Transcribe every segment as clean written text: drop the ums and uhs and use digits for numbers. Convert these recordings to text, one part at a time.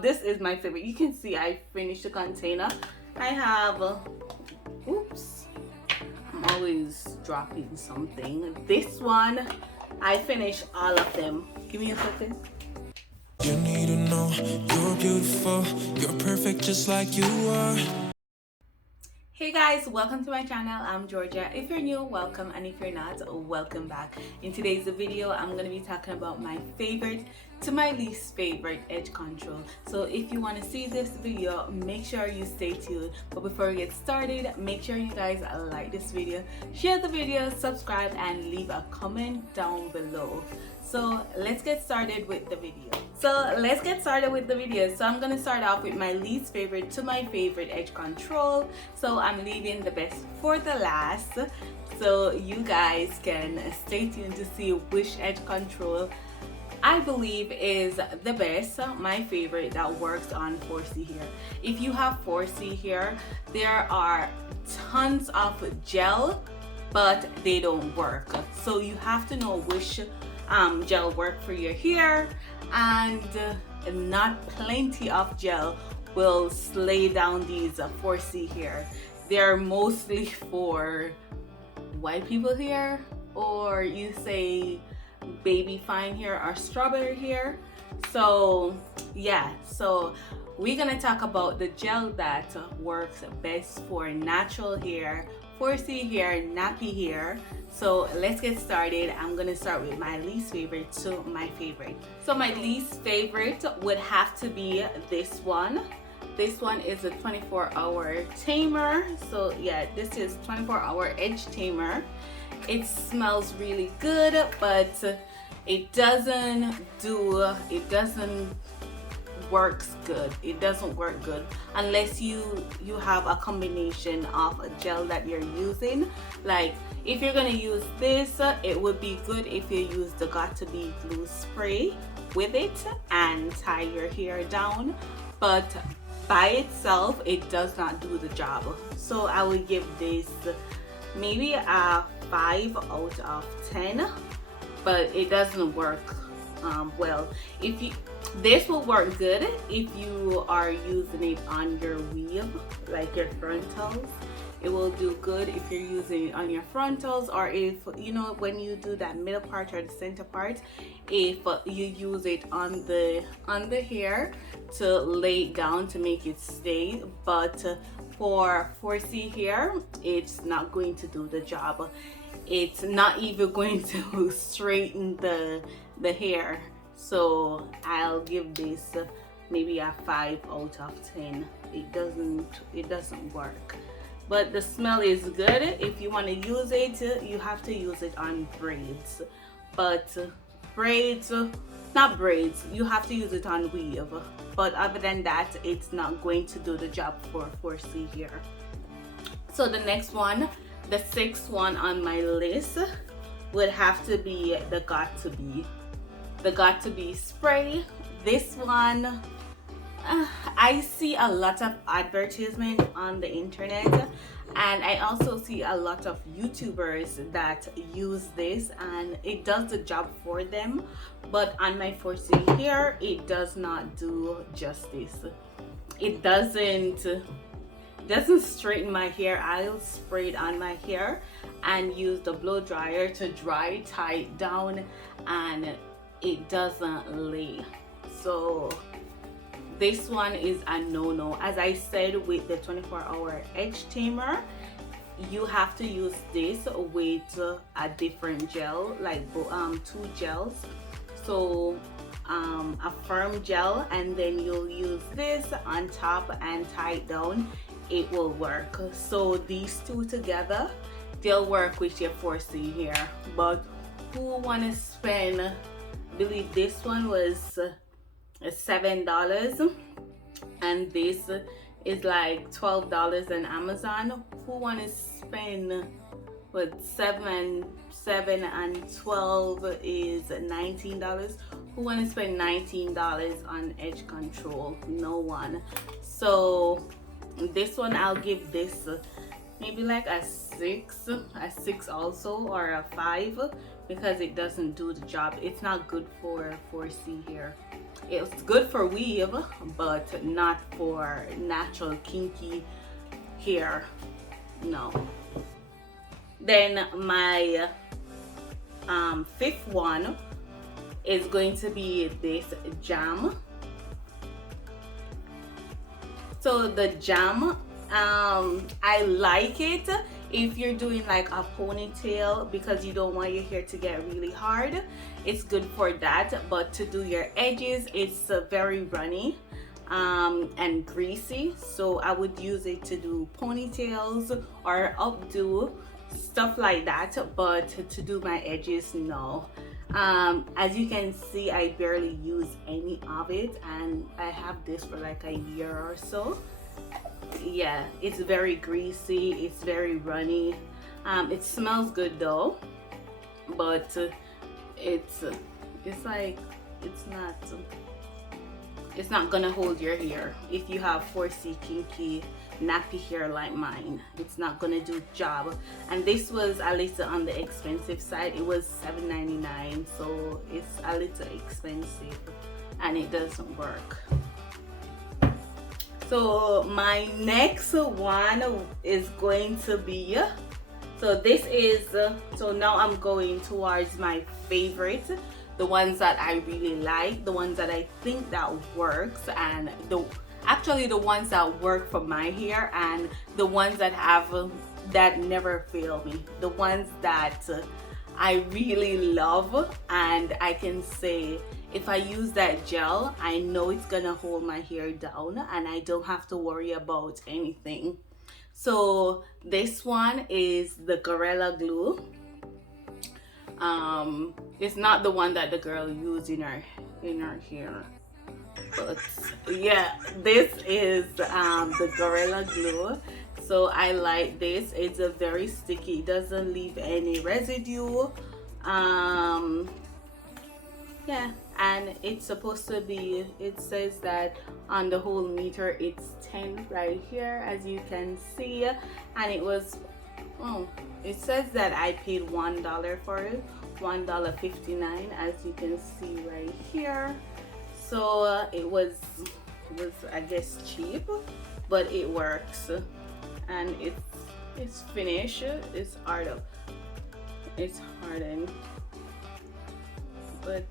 This is my favorite. You can see I finished the container. I have oops, I'm always dropping something. This one I finished all of them. Give me a second. You need to know you're beautiful, you're perfect just like you are. Hey guys, welcome to my channel. I'm Georgia. If you're new, welcome, and if you're not, welcome back. In today's video, I'm going to be talking about my favorite to my least favorite edge control. So if you want to see this video, make sure you stay tuned. But before we get started, make sure you guys like this video, share the video, subscribe, and leave a comment down below. So let's get started with the video. So I'm gonna start off with my least favorite to my favorite edge control. So I'm leaving the best for the last, so you guys can stay tuned to see which edge control I believe is the best, my favorite, that works on 4C hair. If you have 4C hair, there are tons of gel, but they don't work. So you have to know which gel work for your hair, and not plenty of gel will slay down these 4C hair. They're mostly for white people hair, or you say baby fine hair or strawberry hair. So yeah, so we're gonna talk about the gel that works best for natural hair, 4C hair, nappy hair. So let's get started. I'm gonna start with my least favorite to my favorite. So my least favorite would have to be this one. This one is a 24-hour tamer. So yeah, this is 24-hour edge tamer. It smells really good, but it doesn't work good unless you have a combination of a gel that you're using. Like if you're gonna use this, it would be good if you use the Got2b glue spray with it and tie your hair down, but by itself it does not do the job. So I would give this maybe a 5 out of 10, but it doesn't work well. This will work good if you are using it on your weave, like your frontals. It will do good if you're using it on your frontals, or if you know when you do that middle part or the center part, if you use it on the hair to lay it down to make it stay. But for 4C hair, it's not going to do the job. It's not even going to straighten the hair. So I'll give this maybe a 5 out of 10. It doesn't work, but the smell is good. If you want to use it, you have to use it on braids, but not braids, you have to use it on weave. But other than that, it's not going to do the job for 4C hair. So the next one, the sixth one on my list, would have to be the Got2b spray. This one, I see a lot of advertisement on the internet, and I also see a lot of YouTubers that use this, and it does the job for them. But on my 4C hair, it does not do justice. It doesn't straighten my hair. I'll spray it on my hair and use the blow dryer to dry tie it down, and it doesn't lay. So this one is a no-no. As I said, with the 24-hour edge tamer, you have to use this with a different gel, like 2 gels. So a firm gel, and then you'll use this on top and tie it down. It will work. So these two together, they'll work with your 4C hair. But who want to spend, I believe this one was $7, and this is like $12 on Amazon. Who want to spend what, 7 and 12 is $19? Who want to spend $19 on edge control? No one. So this one, I'll give this maybe like a 6 also, or a 5, because it doesn't do the job. It's not good for 4C hair. It's good for weave, but not for natural kinky hair. No. Then my fifth one is going to be this jam. So the jam, I like it if you're doing like a ponytail because you don't want your hair to get really hard. It's good for that, but to do your edges, it's very runny and greasy, so I would use it to do ponytails or updo, stuff like that. But to do my edges, no. As you can see, I barely use any of it, and I have this for like a year or so. Yeah, it's very greasy, it's very runny. It smells good though, but it's like it's not gonna hold your hair. If you have 4C kinky nappy hair like mine, it's not gonna do job. And this was a little on the expensive side. It was $7.99, so it's a little expensive and it doesn't work. So my next one is going to be, so this is, so now I'm going towards my favorite, the ones that I really like, the ones that I think that works, and actually the ones that work for my hair, and the ones that that never fail me, the ones that I really love, and I can say if I use that gel, I know it's gonna hold my hair down and I don't have to worry about anything. So this one is the Gorilla Glue. It's not the one that the girl used in her hair, but yeah, this is the Gorilla Glue. So I like this. It's a very sticky, it doesn't leave any residue. Yeah, and it's supposed to be, it says that on the whole meter it's 10 right here, as you can see, and it was, oh, it says that I paid $1 for it, $1.59, as you can see right here. So it was I guess cheap, but it works, and it's finished. It's hardened, but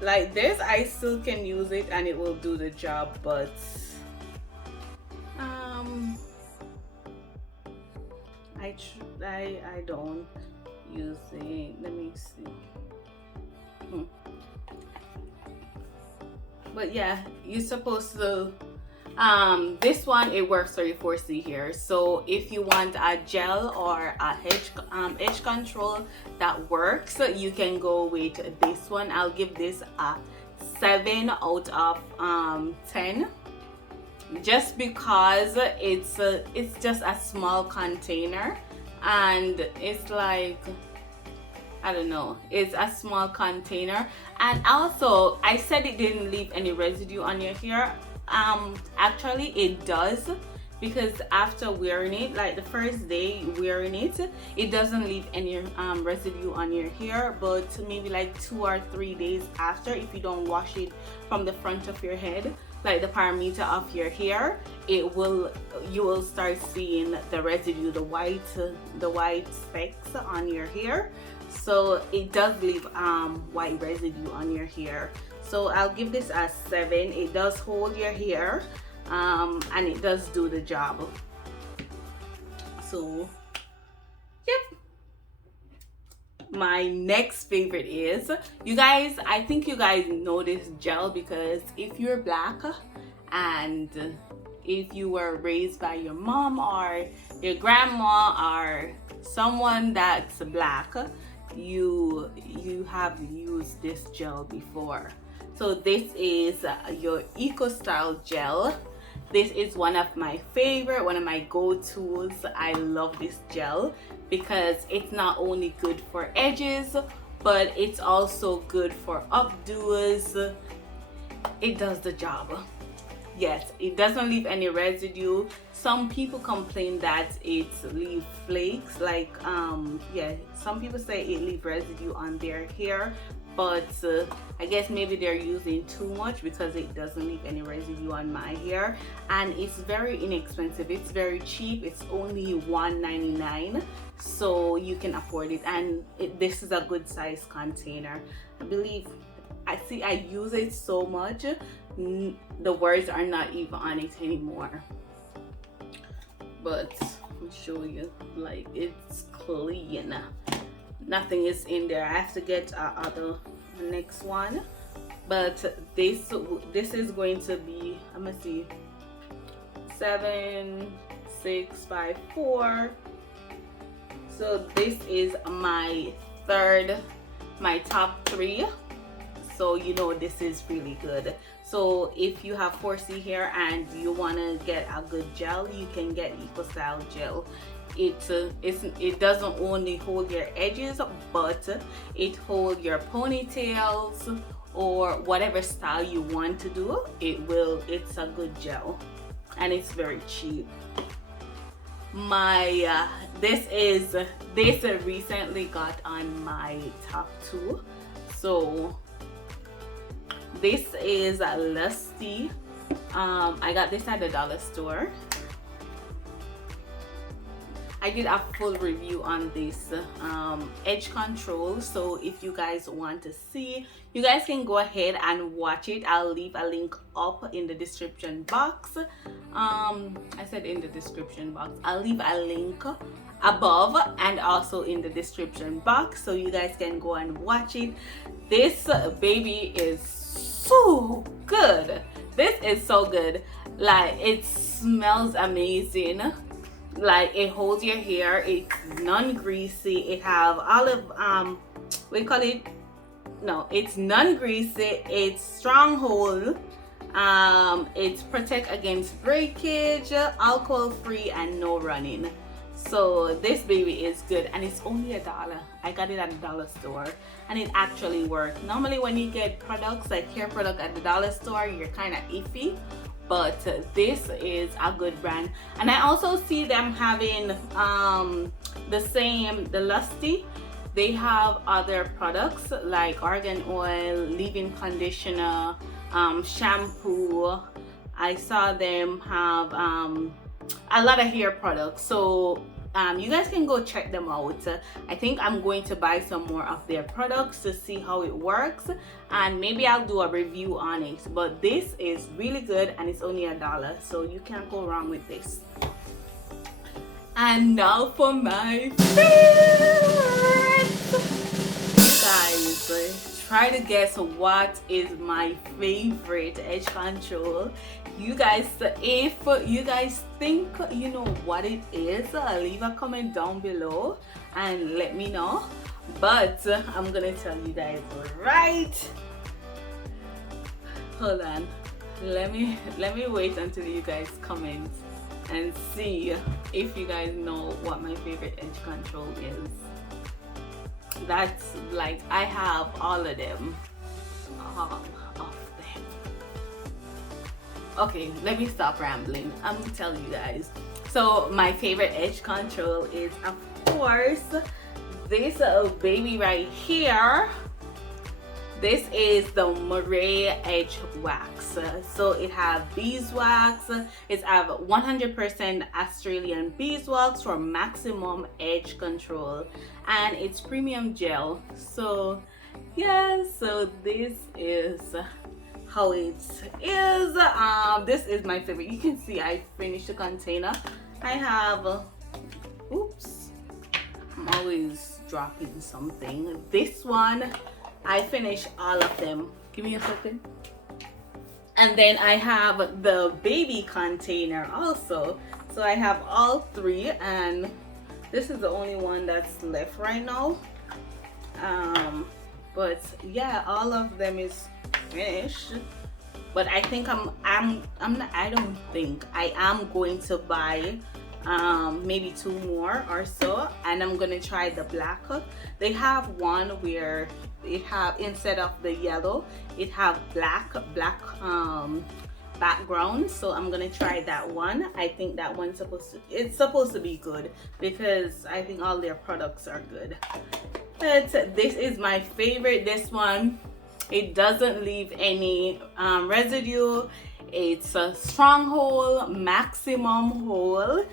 like this, I still can use it and it will do the job, but I don't use it. Let me see. But yeah, you're supposed to, this one, it works for your 4C hair. So if you want a gel or a edge control that works, you can go with this one. I'll give this a 7 out of 10, just because it's just a small container, and it's like, I don't know, it's a small container. And also, I said it didn't leave any residue on your hair. Actually it does, because after wearing it, like the first day wearing it, it doesn't leave any residue on your hair, but maybe like 2 or 3 days after, if you don't wash it from the front of your head, like the perimeter of your hair, you will start seeing the residue, the white specks on your hair. So it does leave white residue on your hair. So I'll give this a 7. It does hold your hair, and it does do the job. So yep. My next favorite is, you guys, I think you guys know this gel, because if you're black and if you were raised by your mom or your grandma or someone that's black, you have used this gel before. So this is your Eco Style gel. This is one of my favorite, one of my go-tos. I love this gel because it's not only good for edges, but it's also good for updos. It does the job. yes, it doesn't leave any residue. Some people complain that it leave flakes, like yeah, some people say it leave residue on their hair, but I guess maybe they're using too much, because it doesn't leave any residue on my hair. And it's very inexpensive, it's very cheap, it's only $1.99, so you can afford it. And this is a good size container. I believe, I use it so much, the words are not even on it anymore. But let me show you, like, it's clean, nothing is in there. I have to get the next one, but this is going to be, I'm gonna see, 7654. So this is my top 3. So you know this is really good. So if you have 4C hair and you want to get a good gel, you can get EcoStyle gel. It doesn't only hold your edges, but it holds your ponytails or whatever style you want to do. It's a good gel, and it's very cheap. My this recently got on my top 2. So this is Lusty. I got this at the dollar store. I did a full review on this edge control, so if you guys want to see, you guys can go ahead and watch it. I'll leave a link up in the description box. I said in the description box. I'll leave a link above and also in the description box, so you guys can go and watch it. This baby is so good. This is so good. Like, it smells amazing. Like, it holds your hair, it's non-greasy, it have olive we call it, no, it's non-greasy, it's stronghold, it's protect against breakage, alcohol free, and no running. So this baby is good, and it's only $1. I got it at the dollar store, and it actually worked. Normally when you get products like hair product at the dollar store, you're kind of iffy, but this is a good brand. And I also see them having the Lusty. They have other products like argan oil, leave-in conditioner, shampoo. I saw them have a lot of hair products, so you guys can go check them out. I think I'm going to buy some more of their products to see how it works, and maybe I'll do a review on it. But this is really good, and it's only $1, so you can't go wrong with this. And now for my favorite. Guys, try to guess what is my favorite edge control. You guys, if you guys think you know what it is, leave a comment down below and let me know. But I'm gonna tell you guys right. Hold on, let me wait until you guys comment and see if you guys know what my favorite edge control is. That's like, I have all of them. Okay, let me stop rambling. I'm gonna tell you guys. So my favorite edge control is, of course, this baby right here. This is the Murray Edge Wax. So it have beeswax. It have 100% Australian beeswax for maximum edge control, and it's premium gel. So yeah, so this is how it is. This is my favorite. You can see I finished the container. I have oops, I'm always dropping something. This one I finished all of them. Give me a second. And then I have the baby container also. So I have all 3, and this is the only one that's left right now. But yeah, all of them is finished. But I think I don't think I am going to buy maybe 2 more or so, and I'm gonna try the black. They have one where it have, instead of the yellow, it have black background, so I'm gonna try that one. I think that one's supposed to be good because I think all their products are good. But this is my favorite. This one, it doesn't leave any residue. It's a strong hold, maximum hold.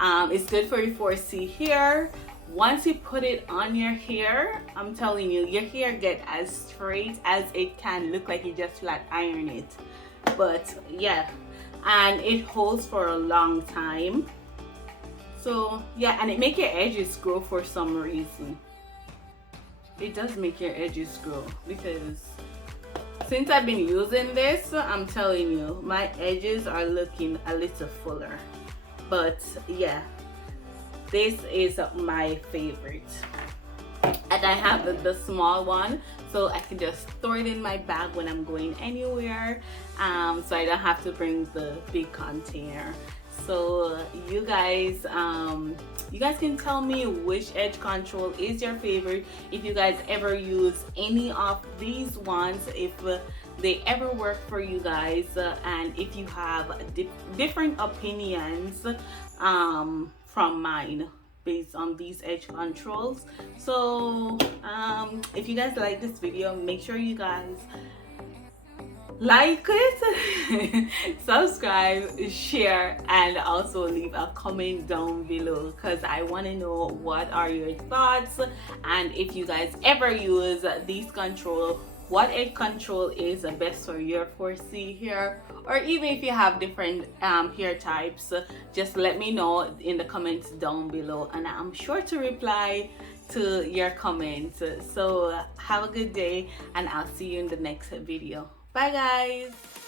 It's good for your 4C hair. Once you put it on your hair, I'm telling you, your hair get as straight as it can, look like you just flat iron it. But yeah, and it holds for a long time. So yeah, and it make your edges grow for some reason. It does make your edges grow because since I've been using this, I'm telling you, my edges are looking a little fuller. But yeah, this is my favorite. And I have the small one, so I can just throw it in my bag when I'm going anywhere, so I don't have to bring the big container. So you guys can tell me which edge control is your favorite, if you guys ever use any of these ones, if they ever work for you guys, and if you have different opinions from mine based on these edge controls. So if you guys like this video, make sure you guys like it, subscribe, share, and also leave a comment down below because I want to know what are your thoughts, and if you guys ever use these control, what edge control is the best for your 4C hair, or even if you have different hair types, just let me know in the comments down below, and I'm sure to reply to your comments. So have a good day, and I'll see you in the next video. Bye guys.